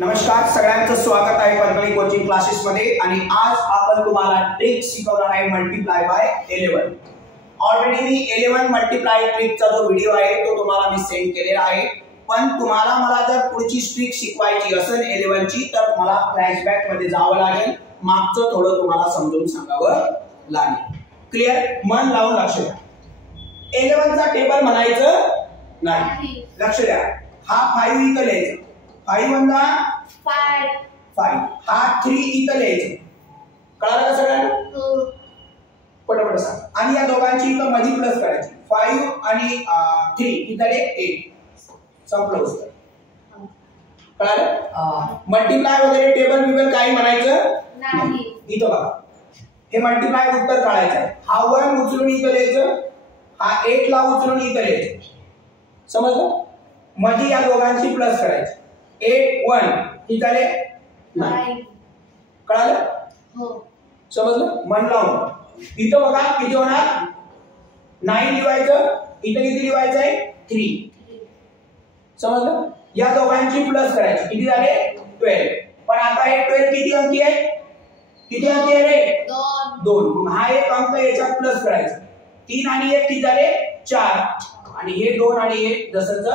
नमस्कार, सगळ्यांचं स्वागत आहे पद्मनी कोचिंग क्लासेस मध्ये। आणि आज आपण तुम्हाला ट्रिक शिकवणार आहे मल्टिप्लाय बाय 11। ऑलरेडी मी 11 मल्टिप्लाय ट्रिकचा जो व्हिडिओ आहे तो तुम्हाला मी सेंड केलेला आहे, पण तुम्हाला मला जर पुढची ट्रिक शिकवायची असेल 11 ची तर मला फ्लॅशबॅक मध्ये जावं लागेल, मागचं थोडं तुम्हाला समजून सांगावं लागेल। क्लियर? मन लावून लक्ष द्या। 11 चा टेबल म्हणायचं नाही, लक्ष द्या। हा 5 इथं लिहायचं, 5 वंदा 5, हा 3 इथं लिहायचं। कळालं का सगळ्यांना? पटापट सांग। आणि या दोघांची इथं मध्ये प्लस करायची, 5 आणि 3 इथं ले 8, संपलं उत्तर। कळालं? मल्टिप्लाय वगैरे टेबल बिबल काही म्हणायचं नाही। इथं बघा, हे मल्टिप्लाय उत्तर काढायचं आहे। हा 1 उचलून इथं लिहायचं, हा 8 ला उचलून इथं लिहायचं। समजलं? मध्ये या दोघांची प्लस करायची, 8 1 इथं ले 9। कळालं? हो, समजलं? मन लावून। इथं बघा किती होणार, 9 लिहायचं, इथं किती लिहायचं आहे 3। समजलं? या दोघांची प्लस करायची, किती झाले 12। पण आता हे 12 किती अंकी आहे, किती अंकी आहे रे 2। हा एक अंक याच्यात प्लस करायचा, 3 आणि 1 किती झाले 4, आणि हे 2 आणि 1 जसंच।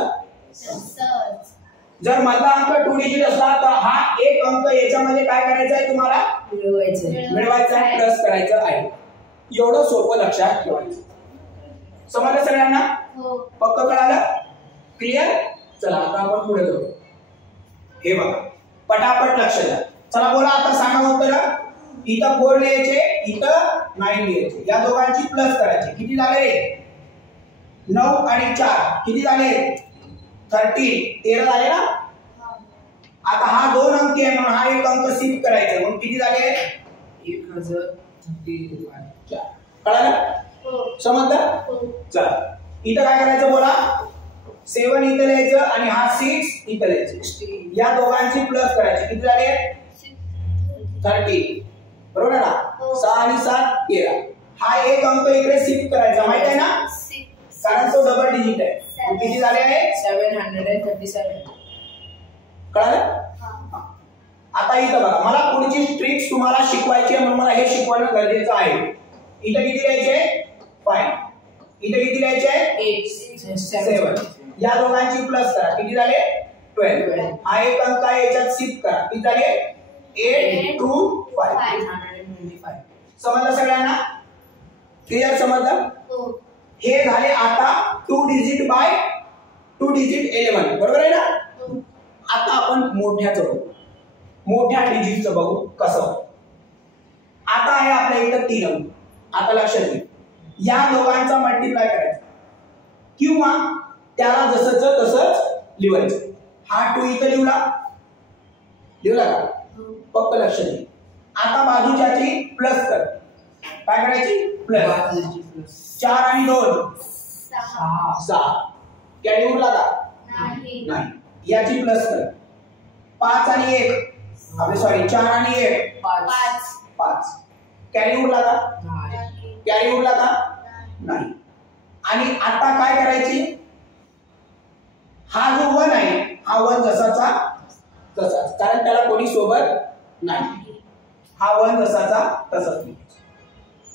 जर मधला अंक 2 डिजिट असला तर हा एक अंक याच्यामध्ये काय करायचा आहे तुम्हाला, मिळवायचा आहे, प्लस करायचं आहे। एवढं सोपं लक्षात ठेवायचं। समजलं सगळ्यांना? हो, पक्क कळालं? क्लियर? चला आता आपण पुढे जाऊ। हे बघा, पटापट लक्ष द्या। चला बोला, आता सांगा उत्तर। इथं 4 लिहायचे, इथं 9 लिहायचे, या दोघांची प्लस करायची, किती झाले 9 आणि 4 किती झाले 13 झाले ना। आता हा 2 अंकी आहे म्हणून हा एक अंक शिफ्ट करायचा, म्हणून किती झाले 1034। कळालं? समजलं? चला इथं काय करायचं बोला, 7 इथं लिहायचं आणि हा 6 इथं लिहायचं, या दोघांची प्लस करायची, किती झाले 30। बरोबर ना? 6 आणि 7 13। हा एक अंक इकडे शिफ्ट करायचा, माहित आहे ना, कारण तो डबल डिजिट आहे। किती झाले आहे 737। कळालं? आता इथं बघा, मला पुढची ट्रिक्स तुम्हाला शिकवायची आहे म्हणून मला हे शिकवणं गरजेचं आहे। इथं किती लिहायचे 5, इथं किती लिहायचे 8 7, या दोघांची प्लस करा, किती झाले 12। हा एक अंक आहे याच्यात शिफ्ट करा, किती झाले 8 2 5 825। समजलं सगळ्यांना? क्लियर? समजलं? हे झाले आता 2 डिजिट बाय 2 डिजिट 11, बरोबर आहे ना। आता आपण मोठ्याचं बघू, मोठ्या डिजिटचं बघू कसं। आता आहे आपल्या इथं 3 अंक, आता लक्षात घ्या, या दोघांचा मल्टिप्लाय करायचा किंवा त्याला जसंच तसंच लिहायचं। हा 2 इथं लिहिला का, फक्त लक्ष द्या। आता बाजूच्याची प्लस कर, काय करायची प्लस, 4 आणि 2 6, कॅरी उरला का नाही, याची प्लस कर, 5 आणि 1 आपले सॉरी 4 आणि 1 5, कॅरी उरला का, कॅरी उरला का नाही। आणि आता काय करायची, हा जो 1 आहे हा 1 जसाचा तसाच, कारण त्याला कोणी सोबत नाही, हा 1 जसाचा तसाच।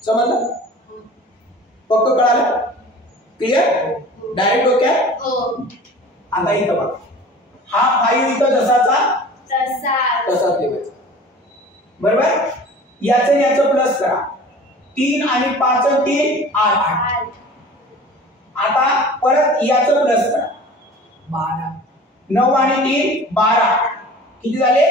समजलं? पक्क कळालं? क्लियर? डायरेक्ट डोक्यात? आता इथं बघा, हा 5 इथं जसाचा तसाच ठेवायचा, बरोबर। याचं प्लस करा, 3 आणि 5 3 8। आता परत याचं प्लस करा, 12 9 आणि 3 12, किती झाले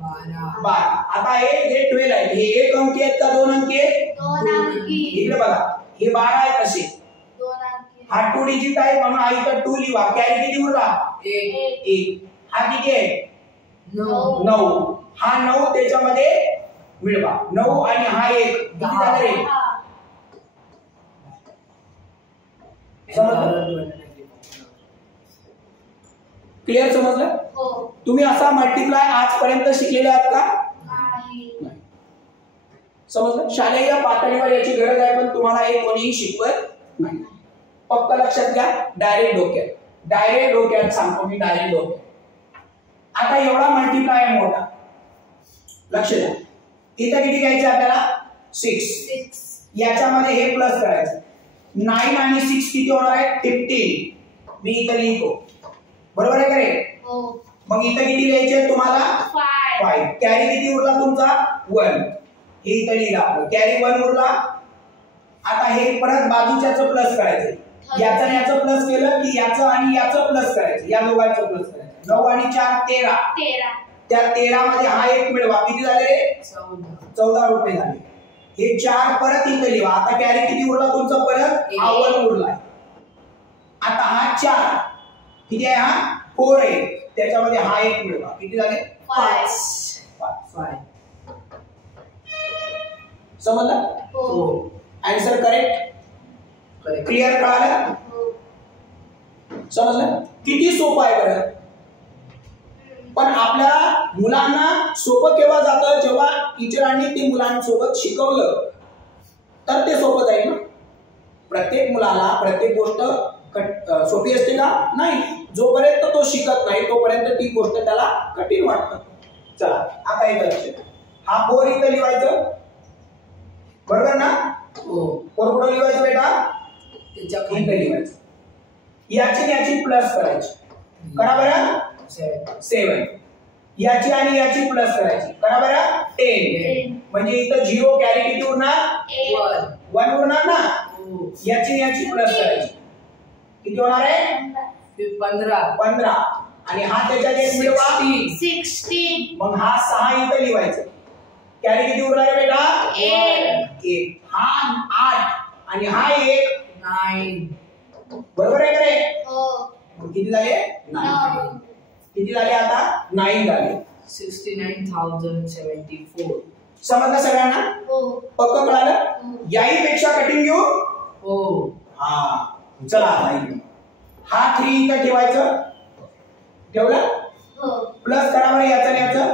12। आता हे 12 आहे, हे एक अंकी आहेत का 2 अंकी आहेत, 2 अंकी। इकडे बघा, हे 12 आहे तसे, हा 2 डिजिट आहे म्हणून हा इथं 2 लिहा, कॅरी किती उरला 1, हा किती आहे 9, हा 9 त्याच्यामध्ये मिळवा, 9 आणि हा 1 किती झाले रे, समजलं? क्लियर? समजलं? तुम्ही असा मल्टिप्लाय आजपर्यंत शिकलेले आहात का नाही? समजलं? शालेय पातळीवर याची गरज आहे, पण तुम्हाला हे कोणीही शिकवत नाही। फक्त लक्षात घ्या, डायरेक्ट डोक्यात सांगतो मी, डायरेक्ट डोक्यात। आता एवढा मल्टिप्लाय आहे मोठा, लक्ष द्या. इथं किती घ्यायचं आपल्याला? 6. याच्यामध्ये हे प्लस करायचं. 9 आणि 6 किती होणार आहे? 15. मी इथं लिहितो, बरोबर आहे का रे? हो. मग इथं किती लिहायचे तुम्हाला? 5. कॅरी किती उरला तुमचा? 1. हे इथं लिहिलं आपलं, कॅरी 1 उरला. आता हे परत बाजूच्याचं प्लस करायचं. याचं आणि याचं प्लस केलं की याचं आणि याचं प्लस करायचं, या दोघांचं प्लस करायचं. 9 आणि 4 13. त्या 13 मध्ये हा एक मिळवा, किती झाले? 14 रुपये झाले. हे 4 परत इथे लिहा. आता कॅरी किती उरला तुमचा? परत हा 1 उरलाय. आता हा 4 किती आहे? हा 4 आहे. त्याच्यामध्ये हा एक मिळवा, किती झाले? 5. समजलं? हो. Answer correct. क्लिअर कळालं? समजलं? किती सोपं आहे बरं. पण आपल्या मुलांना सोपं केव्हा जातं? जेव्हा टीचरांनी ते मुलांसोबत शिकवलं तर ते सोपं जाईल ना. प्रत्येक मुलाला प्रत्येक गोष्ट सोपी असते का? नाही. जोपर्यंत तो शिकत नाही तोपर्यंत ती गोष्ट त्याला कठीण वाटतं. चला आता इथं लक्ष द्या. हा 4 इथं लिहायचं, बरोबर ना? हो. 4 कुठं लिहायचं बेटा? त्याच्या इथं लिहायचं. याची प्लस करायची. करा बरं. 7. याची आणि याची प्लस करायची. करा बरं. 10. म्हणजे इथं 0 कॅरी किती उरणार? 1 उरणार ना. याची प्लस करायची. किती होणार आहे? 15. आणि हा त्याच्यात एक मिळवा 16. मग हा 6 इथं लिहायचं. कॅरी किती उरणार आहे बेटा? 1. हा 8 आणि हा 1 9. बरोबर आहे का रे? हो. किती झाले? 9. किती झाले आता? 9 झाले. 69,074. समजलं सगळ्यांना? हो. पक्क कळालं? याही पेक्षा कठीण घेऊ? हो. हा. चला हा 3 इथं ठेवायचं. ठेवलं? हो. प्लस करा बरं याचं आणि याचं.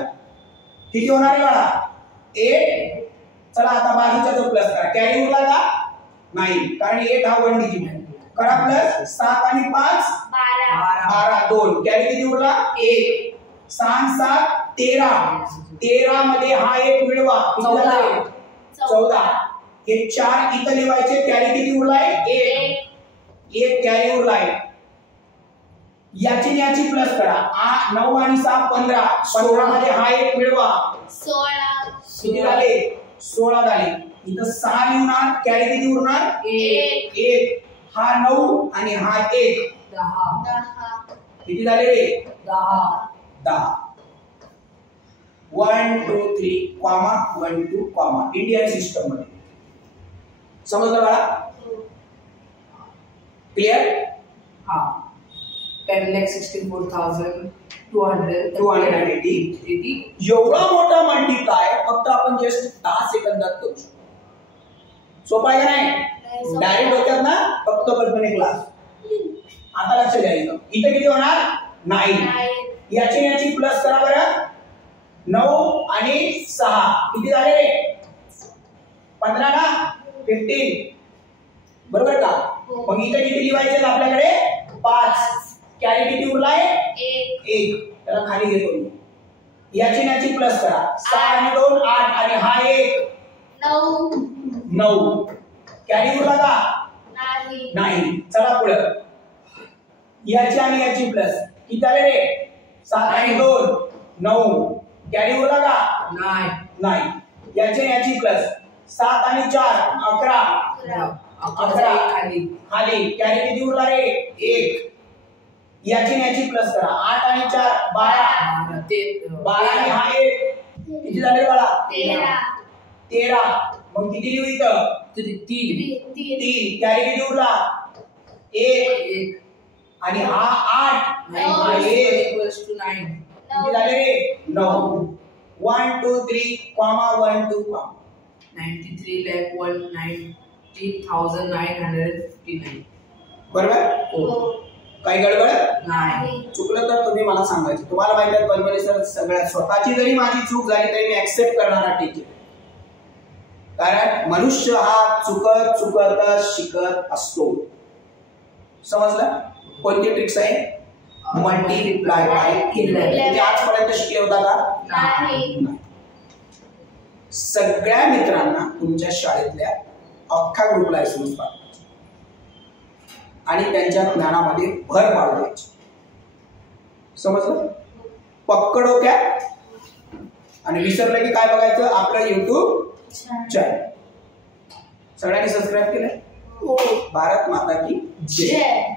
किती होणार आहे बाळा? 8. चला आता बाजूचा प्लस करा. कॅरी उरला का? नाही, कारण 8 हा 1 डिजिट आहे. करा प्लस. 7 आणि 5 12. 2 कॅरी किती उरला? 1. 6 7 13. 13 मध्ये हा एक मिळवा, 14. हे 4 इथं लिहायचे. कॅरी किती उरलाय? 1 कॅरी उरलाय. याची प्लस करा. 9 आणि 6 15. 15 मध्ये हा एक मिळवा, 16. किती झाले? 16 झाले. इथं 6 लिहणार. कॅरी किती उरणार? 1. हा 9 आणि हा 1 10. किती झाले रे? 10. 1 2 3 कॉमा 1 2 कॉमा. इंडियन सिस्टम मध्ये समजलं बाळा? क्लिअर? हा. 10,64,280. एवढा मोठा मल्टिप्लाय फक्त आपण जस्ट 10 सेकंदात करू शकतो. सोपा आहे का नाही? डायरेक्ट होत्यात ना, फक्त कल्पने क्लास. आता लक्ष द्या. इथं किती होणार? 9. याची प्लस करा बरं. 9 आणि 6 किती झाले रे? 15 ना. 15 बरोबर का? मग इथं किती लिहायचे आपल्याकडे? 5. कॅरी किती उरलाय? 1. त्याला खाली घेतो. याची प्लस करा. 6 आणि 2 8 आणि हा 1 9. कॅरी उरला का? नाही. चला पुढे. याची आणि याची प्लस किती झाले रे? 7 आणि 2 9. कॅरी उरला का? नाही. याची प्लस 7 आणि 4 11. 11 खाली. कॅरी किती उरला रे? 1. याची प्लस करा. 8 आणि 4 12. 12 आणि हा 1 किती झाले बाळा? 13. मग किती लिहू इथं? 3. कॅरी किती उरला? 1. आणि हा 8 आणि हा 1 किती झाले रे? 9. 1 2 3 कॉमा 1 2 कॉमा. 93,19,959. बरोबर? हो. काही गडबड नाही. चुकलं तर तुम्ही मला सांगायचं. तुम्हाला माहिती आहे बलबले सर सगळ्यात स्वतःची जरी माझी चूक झाली तरी मी ऍक्सेप्ट करणारा टीचर. कारण मनुष्य हा चुकत शिकत असतो. समजलं? कोणती ट्रिक्स आहे? मल्टीप्लाय बाय 11 तुम्ही आजपर्यंत शिकले होता का? नाही. सगळ्या मित्रांना तुमच्या शाळेतल्या अख्खा ग्रुपला एसएमएस पाठवायचे आणि त्यांच्या ज्ञानामध्ये भर पाडू द्यायची. समजलं? पक्क डोक्यात. आणि विसरलं की काय बघायचं? आपलं YouTube चॅनल. सगळ्यांनी सबस्क्राईब केलंय? भारत माता की जय.